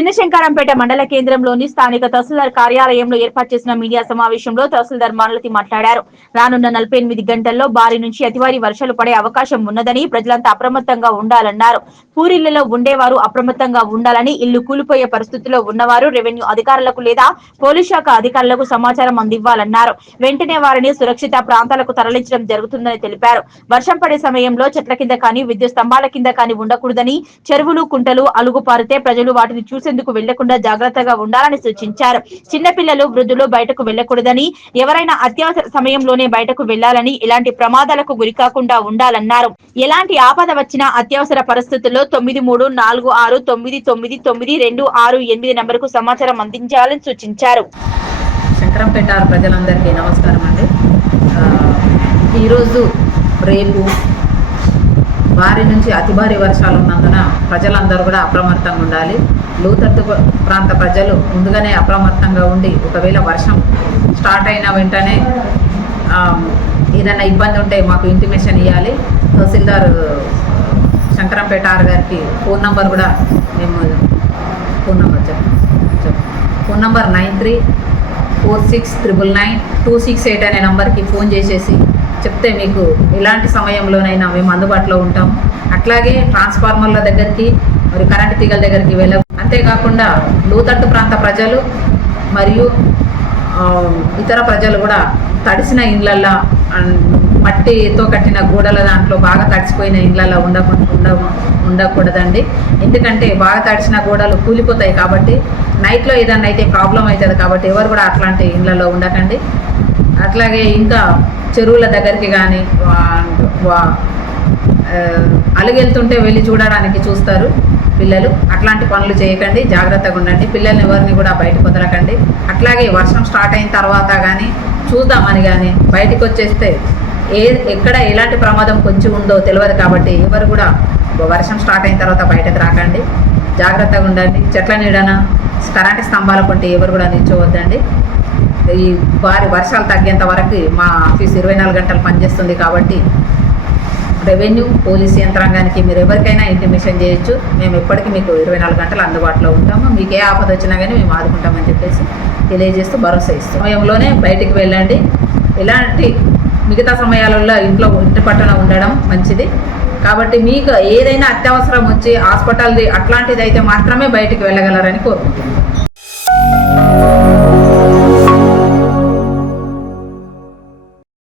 చిన్నశంకరంపేట మండల కేంద్రంలోని స్థానిక తహసీల్దార్ కార్యాలయంలో ఏర్పాటు చేసిన మీడియా సమావేశంలో తహసీల్దార్ మాలతి మాట్లాడారు. రానున్న 48 గంటల్లో భారీ నుంచి అతి భారీ వర్షాలు పడే అవకాశం ఉన్నదని ప్రజలంతా అప్రమత్తంగా ఉండాలన్నారు. పూరిళ్లలో ఉండేవారు అప్రమత్తంగా ఉండాలని, ఇల్లు కూలిపోయే పరిస్థితుల్లో ఉన్నవారు రెవెన్యూ అధికారులకు లేదా పోలీస్ శాఖ అధికారులకు సమాచారం అందివ్వాలన్నారు. వెంటనే వారిని సురక్షిత ప్రాంతాలకు తరలించడం జరుగుతుందని తెలిపారు. వర్షం పడే సమయంలో చెట్ల కింద కానీ విద్యుత్ స్తంభాల కింద కానీ ఉండకూడదని, చెరువులు కుంటలు అలుగుపారితే ప్రజలు వాటిని చూసేందుకు వెళ్లకుండా జాగ్రత్తగా ఉండాలని సూచించారు. చిన్నపిల్లలు వృద్ధులు బయటకు వెళ్లకూడదని, ఎవరైనా అత్యవసర సమయంలోనే బయటకు వెళ్లాలని, ఇలాంటి ప్రమాదాలకు గురికాకుండా ఉండాలన్నారు. ఎలాంటి ఆపద వచ్చినా అత్యవసర పరిస్థితుల్లో 9346999268 నంబరుకు సమాచారం అందించాలని సూచించారు. శంకరంపేట ప్రజలందరికీ నమస్కారం అండి. ఈరోజు రేపు భారీ నుంచి అతి భారీ వర్షాలు ఉన్నందున ప్రజలందరూ కూడా అప్రమత్తంగా ఉండాలి. లోతట్టు ప్రాంత ప్రజలు ముందుగానే అప్రమత్తంగా ఉండి, ఒకవేళ వర్షం స్టార్ట్ అయిన వెంటనే ఏదైనా ఇబ్బంది ఉంటే మాకు ఇంటిమేషన్ ఇవ్వాలి. తహసీల్దార్ శంకరంపేట గారికి ఫోన్ నంబర్ కూడా మేము ఫోన్ నంబర్ 9346999268 అనే నంబర్కి ఫోన్ చేసేసి చెప్తే మీకు ఎలాంటి సమయంలోనైనా మేము అందుబాటులో ఉంటాం. అట్లాగే ట్రాన్స్ఫార్మర్ల దగ్గరికి మరి కరెంటు తీగల దగ్గరికి అంతేకాకుండా లోతట్టు ప్రాంత ప్రజలు మరియు ఇతర ప్రజలు కూడా తడిసిన ఇండ్లల్లో, మట్టితో కట్టిన గోడల దాంట్లో బాగా తడిసిపోయిన ఇండ్లలో ఉండకూడదండి. ఎందుకంటే బాగా తడిసిన గోడలు కూలిపోతాయి కాబట్టి, నైట్లో ఏదన్నా అయితే ప్రాబ్లం అవుతుంది కాబట్టి ఎవరు కూడా అట్లాంటి ఇండ్లలో ఉండకండి. అట్లాగే ఇంకా చెరువుల దగ్గరికి కానీ అలుగెళ్తుంటే వెళ్ళి చూడడానికి చూస్తారు పిల్లలు. అట్లాంటి పనులు చేయకండి, జాగ్రత్తగా ఉండండి. పిల్లల్ని ఎవరిని కూడా బయటకు వదలకండి. అట్లాగే వర్షం స్టార్ట్ అయిన తర్వాత కానీ చూద్దామని కానీ బయటకు వచ్చేస్తే ఎక్కడ ఎలాంటి ప్రమాదం కొంచెం ఉందో తెలియదు కాబట్టి ఎవరు కూడా వర్షం స్టార్ట్ అయిన తర్వాత బయటకు రాకండి, జాగ్రత్తగా ఉండండి. చెట్ల నీడన కరెంటు స్తంభాల కొంటే ఎవరు కూడా నిల్చోవద్దండి. ఈ భారీ వర్షాలు తగ్గేంత వరకు మా ఆఫీస్ 24 గంటలు పనిచేస్తుంది కాబట్టి రెవెన్యూ పోలీస్ యంత్రాంగానికి మీరు ఎవరికైనా ఇంటిమేషన్ చేయొచ్చు. మేము ఎప్పటికీ మీకు 24 గంటలు అందుబాటులో ఉంటాము. మీకు ఏ ఆపద వచ్చినా కానీ మేము ఆదుకుంటామని చెప్పేసి తెలియజేస్తూ భరోసా ఇస్తాం. సమయంలోనే బయటికి వెళ్ళండి. ఇలాంటి మిగతా సమయాలలో ఇంటి పట్టున ఉండడం మంచిది. కాబట్టి మీకు ఏదైనా అత్యవసరం వచ్చి హాస్పిటల్ది అట్లాంటిది అయితే మాత్రమే బయటికి వెళ్ళగలరని కోరుకుంటున్నాం.